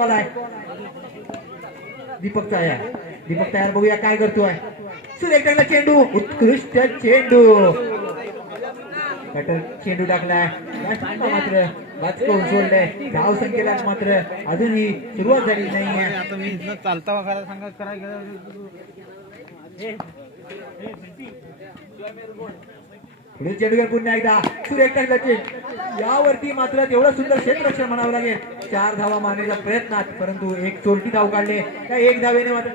Ball आहे दीपक तयार. दीपक तयार बघूया काय करतोय. सुरेख टाकला चेंडू, उत्कृष्ट चेंडू. कटर चेंडू टाकलाय मात्र वाचकवून सोडलंय. धाव संख्येला मात्र अजूनही सुरुवात झाली नाहीये. आता मी चालता वगैरे सांगा करायला पुढे चेंडू पुन्हा एकदा सुरेख टाकला चेंडू. यावरती मात्र तेवढं सुंदर क्षेत्ररक्षण म्हणावं लागेल. 4 धावा मारण्याचा प्रयत्नात, परंतु एक चोरटी धाव काढले. त्या एक धावेने मात्र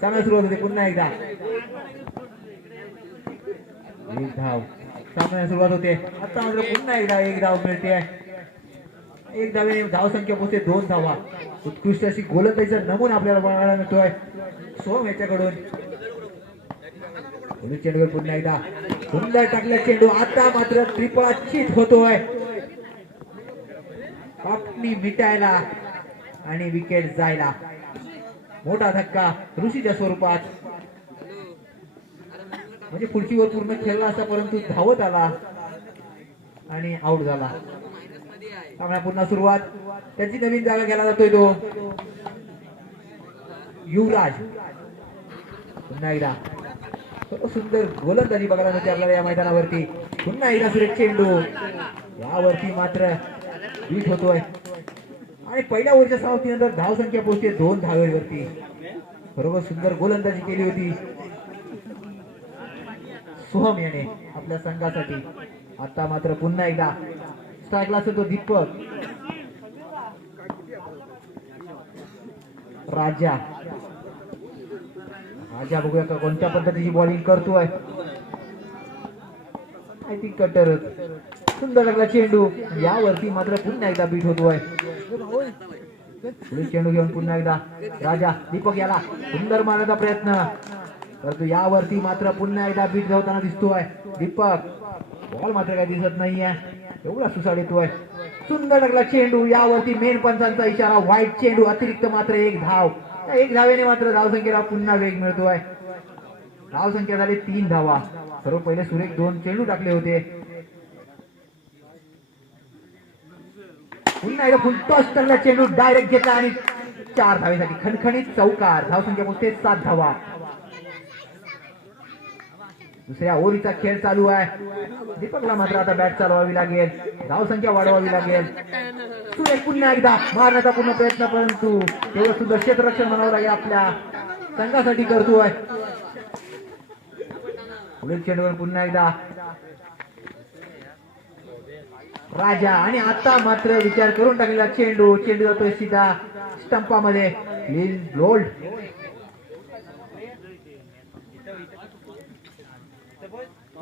चांगला सुरुवात होते. पुन्हा एकदा एक धाव सामन्याला सुरुवात होते. आता मात्र पुन्हा एकदा एक धाव मिळते. एक धावेने धाव संख्या पोहोचते 2 धावा. उत्कृष्ट अशी गोलंदाजीचा नमुना आपल्याला बघायला मिळतोय सोम याच्याकडून. चेंडूवर पुन्हा एकदा सुंदर टाकला चेंडू. आता मात्र त्रिफळाचीत होतोय. पापणी मिटायला आणि विकेट जायला. मोठा धक्का ऋषीच्या स्वरूपात. म्हणजे पुढची वर पूर्ण खेळला असता, परंतु धावत आला आणि आउट झाला. सामना पुन्हा सुरुवात. त्याची नवीन जागा घ्यायला जातोय तो युवराज. पुन्हा एकदा सुंदर गोलंदाजी बघायला मिळते आपल्याला या मैदानावरती. पुन्हा एकदा सुरेख चेंडू. यावरती मात्र बीट होतोय आणि पहिल्या ओव्हरच्या समाप्तीनंतर धाव संख्या पोहोचते 2 धावेवरती. बरोबर सुंदर गोलंदाजी केली होती सोहम याने आपल्या संघासाठी. आता मात्र पुन्हा एकदा स्ट्राईकला असेल तो दीपक. राजा राजा बघूया का कोणत्या पद्धतीची बॉलिंग करतोय. I think cutter. सुंदर लागला चेंडू. यावरती मात्र पुन्हा एकदा बीट होतोय. चेंडू घेऊन पुन्हा एकदा राजा. दीपक याला सुंदर मारण्याचा प्रयत्न, परंतु यावरती मात्र पुन्हा एकदा बीट होताना दिसतोय दीपक. बॉल मात्र काही दिसत नाहीये. एवढा सुसाड येतोय. सुंदर टाकला चेंडू. यावरती मेन पंचांचा इशारा. व्हाईट चेंडू. अतिरिक्त मात्र एक धाव. एक धावेने मात्र धाव संख्येला पुन्हा वेग मिळतोय. धाव संख्या झाली 3 धावा. सर्व पहिले सुरेख 2 चेंडू टाकले होते. पुन्हा एकदा फुलटॉस टाकला चेंडू. डायरेक्ट घेतला आणि 4 धावेसाठी खणखणीत चौकार. धाव संख्या पोहोचते 7 धावा. दुसऱ्या ओव्हरीचा खेळ चालू आहे. दीपकला मात्र आता बॅट चालवावी लागेल. धाव संख्या वाढवावी लागेल. सुरेख पुन्हा एकदा मारण्याचा पूर्ण प्रयत्न, परंतु तेवढं सुद्धा क्षेत्ररक्षण म्हणावं लागेल आपल्या संघासाठी करतोय. पुढील चेंडूवर पुन्हा एकदा राजा आणि आता मात्र विचार करून टाकलेला चेंडू. चेंडू जातोय सीधा स्टंपामध्ये. Clean bowled.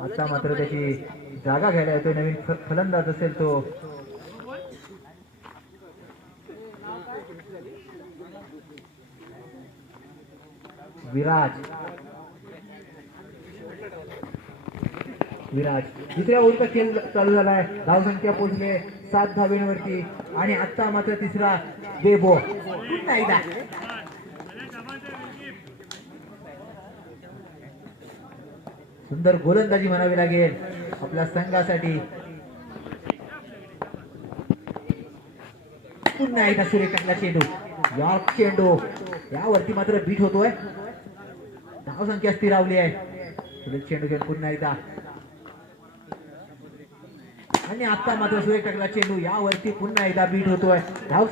आता मात्र त्याची जागा घ्यायला येतोय नवीन फलंदाज असेल तो विराज. दुसऱ्या ओव्हरचा खेळ चालू झालाय. धाव संख्या पोहोचले 7 धावेवरती आणि आता मात्र तिसरा बेबो. पुन्हा एकदा सुंदर गोलंदाजी म्हणावी लागेल आपल्या संघासाठी. पुन्हा एकदा सुरेख टाकला चेंडू. यॉर्क चेंडू. यावरती मात्र बीट होतोय. धाव संख्या स्थिरावली आहे. चेंडू घेऊन पुन्हा एकदा आणि आता मात्र सुरेख टाकला चेंडू. यावरती पुन्हा एकदा बीट होतोय. धाव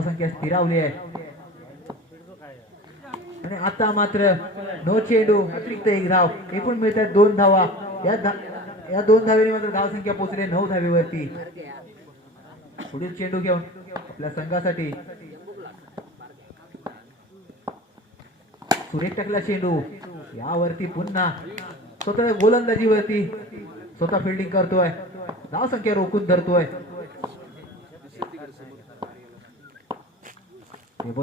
संख्या स्थिरावली आहे आणि आता मात्र नो चेंडू. अतिरिक्त एक धाव. एकूण मिळतात 2 धावा. या 2 धावेने मात्र धाव संख्या पोहोचले 9 धावेवरती. पुढील चेंडू घेऊन आपल्या संघासाठी सुरेख टाकला चेंडू. यावरती पुन्हा स्वतः गोलंदाजीवरती स्वतः फिल्डिंग करतोय. धाव संख्या रोखून धरतोय.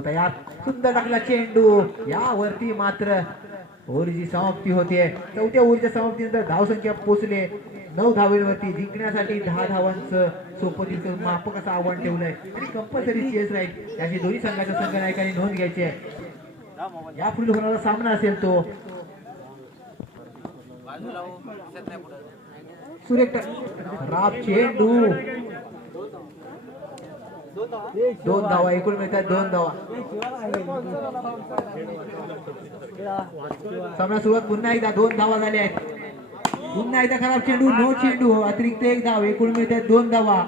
तयार. सुंदर टाकला चेंडू. यावरती मात्र ओव्हरची समाप्ती होते. चौथ्या ओव्हरच्या समाप्तीनंतर धाव संख्या पोहोचले 9 धावेवरती. जिंकण्यासाठी 10 धावांचं सोपतीचं मापक असं आव्हान ठेवलंय आणि कंपल्सरी चेस राहील याची दोन्ही संघाच्या संघनायकांनी नोंद घ्यायची आहे. यापुढील होणारा सामना असेल तो सुरेख राब चेंडू 2 धावा एकूण मिळतात 2 धावा सामना सुरुवात पुन्हा एकदा 2 धावा झाल्या आहेत पुन्हा एकदा खराब चेंडू नो चेंडू अतिरिक्त 1 धाव एकूण मिळतात 2 धावा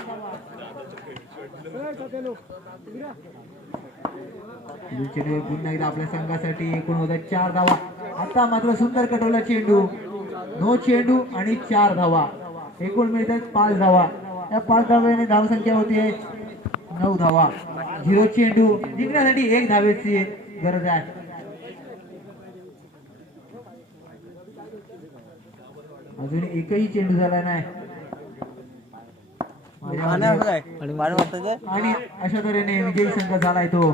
चेंडू पुन्हा एकदा आपल्या संघासाठी एकूण होतात 4 धावा आता मात्र सुंदर कटवला चेंडू नो चेंडू आणि 4 धावा एकूण मिळतात 5 धावा या 5 धाव्याने धावसंख्या होती 9 धावा 0 चेंडू जिंकण्यासाठी 1 धावेची गरज आहे अजून एकही चेंडू झाला नाही आणि अशा तऱ्हेने विजयी संघ झालाय तो